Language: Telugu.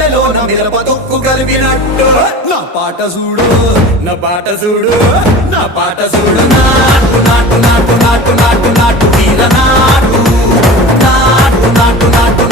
కట్టెలోన మిరప తొక్కు కలిపినట్టు నా పాట చూడు నా పాట చూడు నా పాట చూడు నాటు నాటు నాటు నాటు నాటు నాటు తీర నాటు నాటు నాటు నాటు